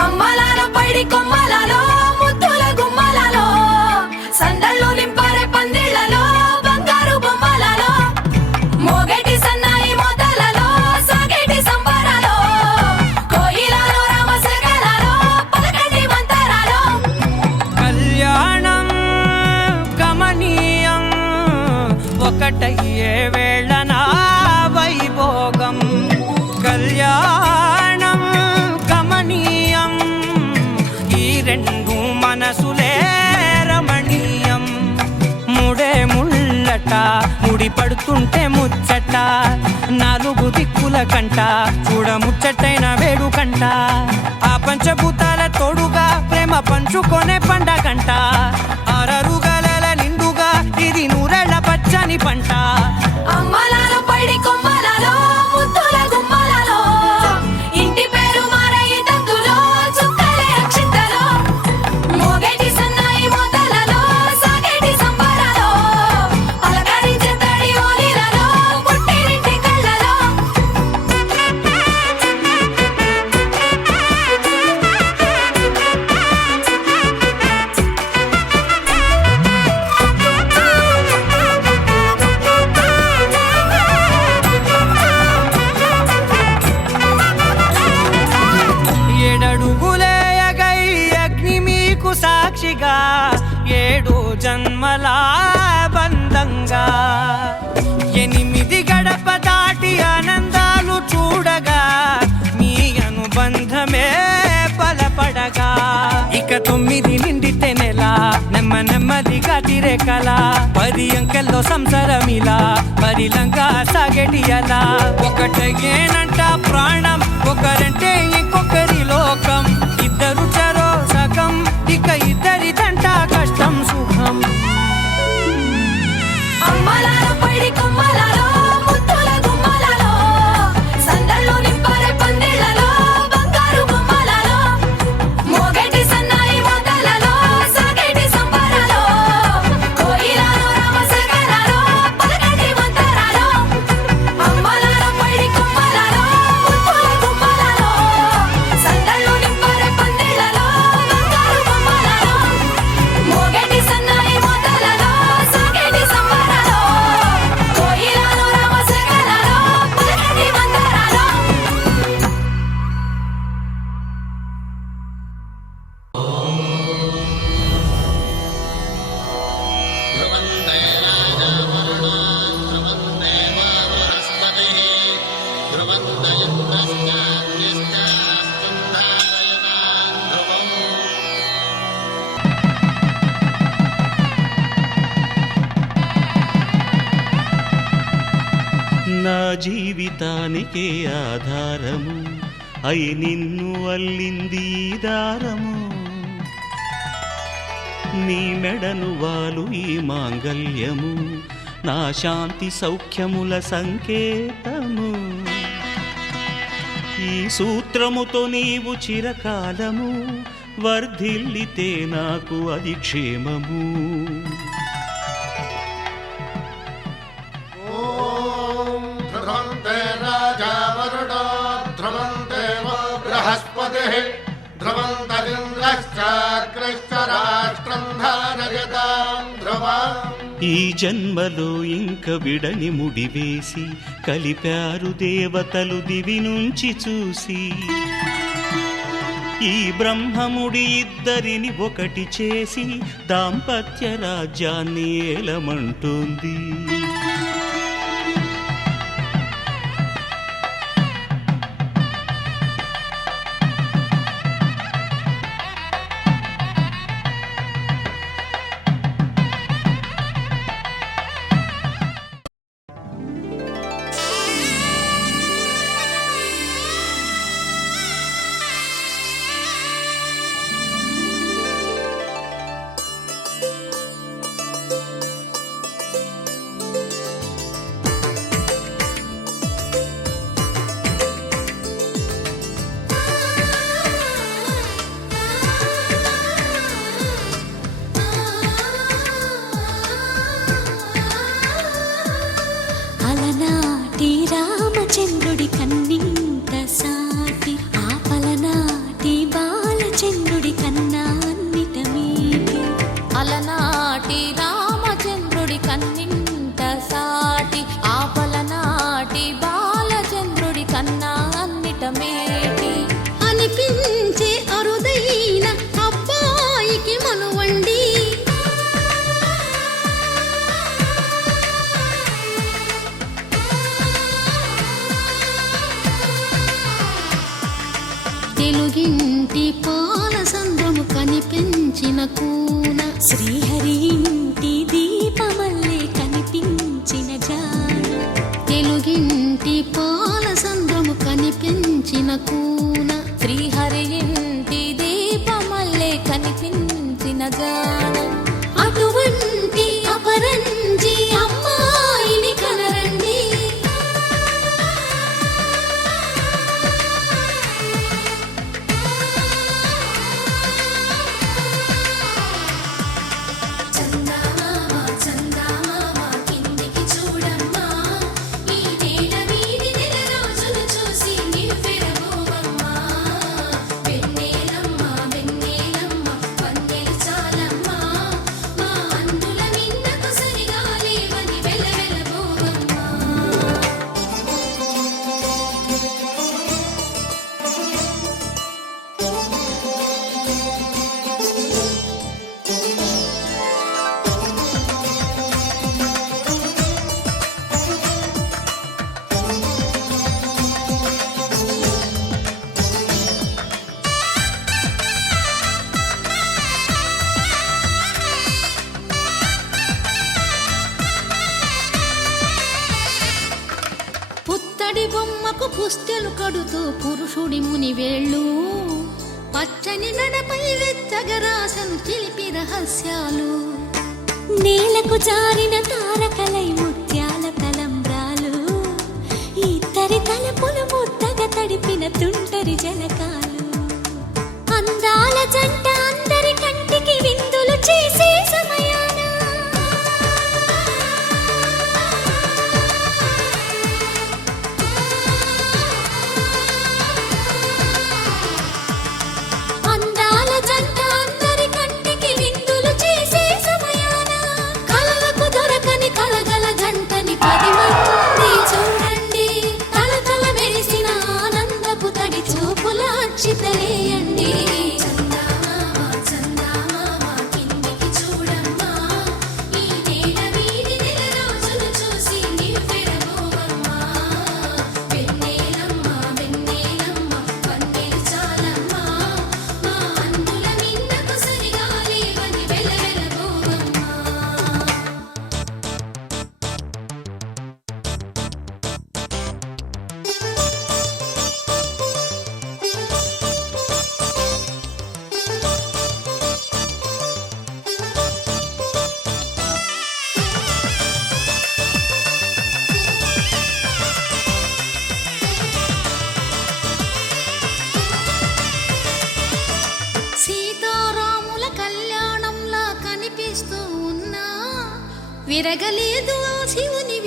అమ్మలాలో పైడి కొమ్మలలో ముద్దుల గుమ్మలలో సందళ్ళు నింపారే పందిళ్లలో బంగారు బొమ్మలలో మోగేటి సన్నాయి మోతలలో సాగేటి సంబరాలో కోయిలలో రామశకలలో పలకటి మంతరాలో కళ్యాణం గమనీయం ఒకటయ్యే వేళనా వైభోగం కళ్యాణం గమనీయం ఈ రెండు మనసులే రమణీయం ముడే ముళ్ళట ముడి పడుతుంటే ముచ్చట నాలుగు దిక్కుల కంట చూడ ముచ్చటైన వేడుకంట ఆ పంచభూతాల తోడుగా ప్రేమ పంచుకొనే పండగంట ఆరరు గలల నిండుగా ఇది నూరెళ్ళ పచ్చని పంట అమ్మలాలో పైడి కొమ్మలలో ముద్దుల గుమ్మలలో ఇంటి పేరు మారయి తందులో చుక్కలే అక్షింతలో మోగేటి సన్నాయి మోతలలో సాగేటి సంబరాలో పలకరించే తడి ఓలిలలో పుట్టినింటి కళ్ళలో ఏడడుగులేయగై అగ్ని మీకు సాక్షిగా ఏడు జన్మల బంధంగా ఎనిమిది గడప దాటి ఆనందాలు చూడగా మీ అనుబంధమే బలపడగా ఇక 9 నిండితే నెల నెమ్మదిగా తిరే కల 10 అంకెల్లో సంసారమిలా పరిలంగా సాగేటి అలా ఒకటేనంట ప్రాణం ఒకరంటే ఇంకొకరి లోకం ఇద్దరు చరో సగం ఇక ఇద్దరిదంట కష్టం సుఖం అమ్మలాలో పైడి కొమ్మలలో ముద్దుల గుమ్మలలో సందళ్ళు నింపారే పందిళ్లలో బంగారు బొమ్మలలో మోగేటి సన్నాయి మోతలలో సాగేటి సంబరాలో కోయిలలో రామశకలలో పలకటి మంతరాలో అమ్మలాలో పైడి కొమ్మలలో ముద్దుల గుమ్మలలో సందళ్ళు నింపారే పందిళ్లలో బంగారు బొమ్మలలో మోగేటి సన్నాయి మోతలలో సాగేటి సంబరాలో కోయిలలో రామశకలలో పలకటి మంతరాలో నా జీవితానికే ఆధారము అయి నిన్ను అల్లింది ఈ దారము నీ మెడను వాలు ఈ మాంగల్యము నా శాంతి సౌఖ్యముల సంకేతము ఈ సూత్రముతో నీవు చిరకాలము వర్ధిల్లితే నాకు అది క్షేమము ధ్రువంతే రాజా వరుడో ధ్రువంతే వో బృహస్పతిః ధ్రువంతరింద్రశ్చాగ్రశ్చ రాష్ట్రం ధారయతాం ధ్రువం ఈ జన్మలో ఇంక విడని ముడివేసి కలిపారు దేవతలు దివి నుంచి చూసి ఈ బ్రహ్మముడి ఇద్దరిని ఒకటి చేసి దాంపత్య రాజ్యాన్ని ఏలమంటోంది కూన శ్రీహరి ఇంటి దీపమల్లే కనిపించిన జాన తెలుగింటి పాల సంద్రము కనిపించిన కూన శ్రీహరి ఇంటి దీపమల్లే కనిపించిన జాన అటువంటి అపరంజి అమ్మాయిని కనరండి చందమామ చందమామ కిందికి చూడమ్మా ఈ నేల వీడి నెల రోజులు చూసి నివ్వెరబోవమ్మా వెన్నెలమ్మ వెన్నెలమ్మ వన్నెలు చాలమ్మా మా అందుల మిన్నకు సరిగా లేవని వెలవెలబోవమ్మా పుత్తడి బొమ్మకు పుస్తెలు కడుతూ పురుషుడి ముని వేళ్ళు పచ్చని నడపై వెచ్చగరాసను చిలిపి రహస్యాలు నేలకు జారిన తారకలై ముత్యాల తలంబ్రాలు ఇద్దరి తలపులు ముద్దగా తడిపిన తుంటరి జలకాలు అందాల జంట అందరి కంటికి విందులు చేసే సమయాన అందాల జంట అందరి కంటికి విందులు చేసే సమయాన కలలకు దొరకని కలగల జంటని 10 మంది చూడండి తలతల మెరిసిన ఆనందపు తడి చూపుల అక్షితలేయండి చందమామ చందమామ కిందికి చూడమ్మా ఈ నేల వీడి నెల రోజులు చూసి నివ్వెరబోవమ్మా వెన్నెలమ్మ వెన్నెలమ్మ వన్నెలు చాలమ్మా మా అందుల మిన్నకు సరిగా లేవని వెలవెలబోవమ్మా సీతారాముల కళ్యాణంలా కనిపిస్తూ ఉన్నా విరగలేదు ఆ శివుని